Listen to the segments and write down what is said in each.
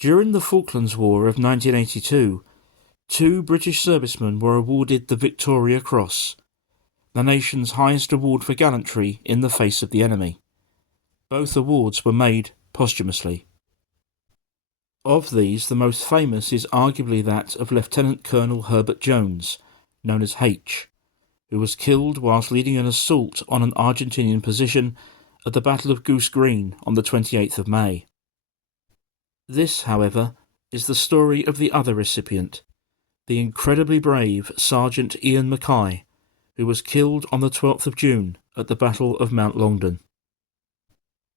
During the Falklands War of 1982, 2 British servicemen were awarded the Victoria Cross, the nation's highest award for gallantry in the face of the enemy. Both awards were made posthumously. Of these, the most famous is arguably that of Lieutenant Colonel Herbert Jones, known as H, who was killed whilst leading an assault on an Argentinian position at the Battle of Goose Green on the 28th of May. This, however, is the story of the other recipient, the incredibly brave Sergeant Ian McKay, who was killed on the 12th of June at the Battle of Mount Longdon.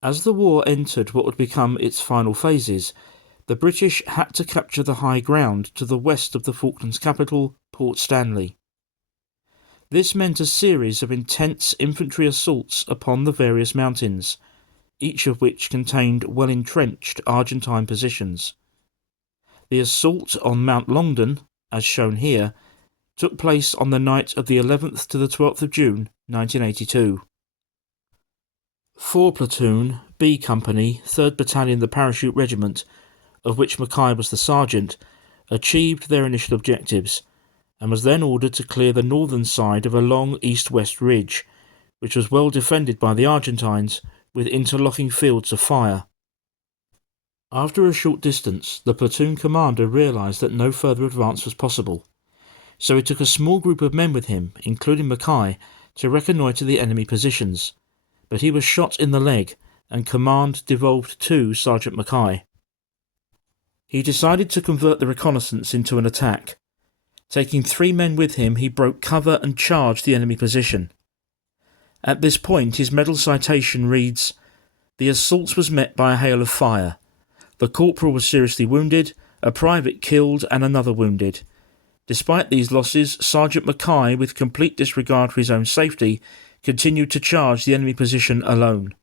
As the war entered what would become its final phases, the British had to capture the high ground to the west of the Falklands capital, Port Stanley. This meant a series of intense infantry assaults upon the various mountains, each of which contained well-entrenched Argentine positions. The assault on Mount Longdon, as shown here, took place on the night of the 11th to the 12th of June 1982. 4 Platoon, B Company, 3rd Battalion the Parachute Regiment, of which McKay was the sergeant, achieved their initial objectives, and was then ordered to clear the northern side of a long east-west ridge, which was well defended by the Argentines with interlocking fields of fire. After a short distance, the platoon commander realised that no further advance was possible, so he took a small group of men with him, including McKay, to reconnoitre the enemy positions, but he was shot in the leg and command devolved to Sergeant McKay. He decided to convert the reconnaissance into an attack. Taking 3 men with him, he broke cover and charged the enemy position. At this point, his medal citation reads, "The assault was met by a hail of fire. The corporal was seriously wounded, a private killed and another wounded. Despite these losses, Sergeant McKay, with complete disregard for his own safety, continued to charge the enemy position alone.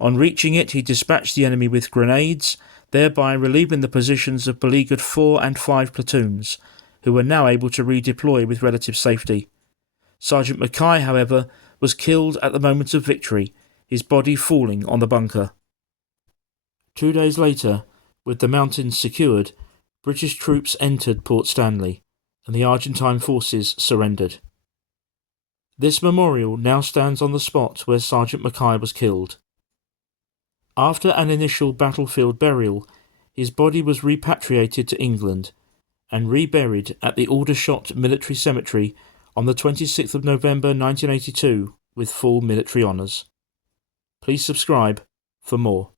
On reaching it, he dispatched the enemy with grenades, thereby relieving the positions of beleaguered 4 and 5 platoons, who were now able to redeploy with relative safety. Sergeant McKay, however, was killed at the moment of victory, his body falling on the bunker." 2 days later, with the mountains secured, British troops entered Port Stanley, and the Argentine forces surrendered. This memorial now stands on the spot where Sergeant McKay was killed. After an initial battlefield burial, his body was repatriated to England and reburied at the Aldershot Military Cemetery on the 26th of November 1982 with full military honours. Please subscribe for more.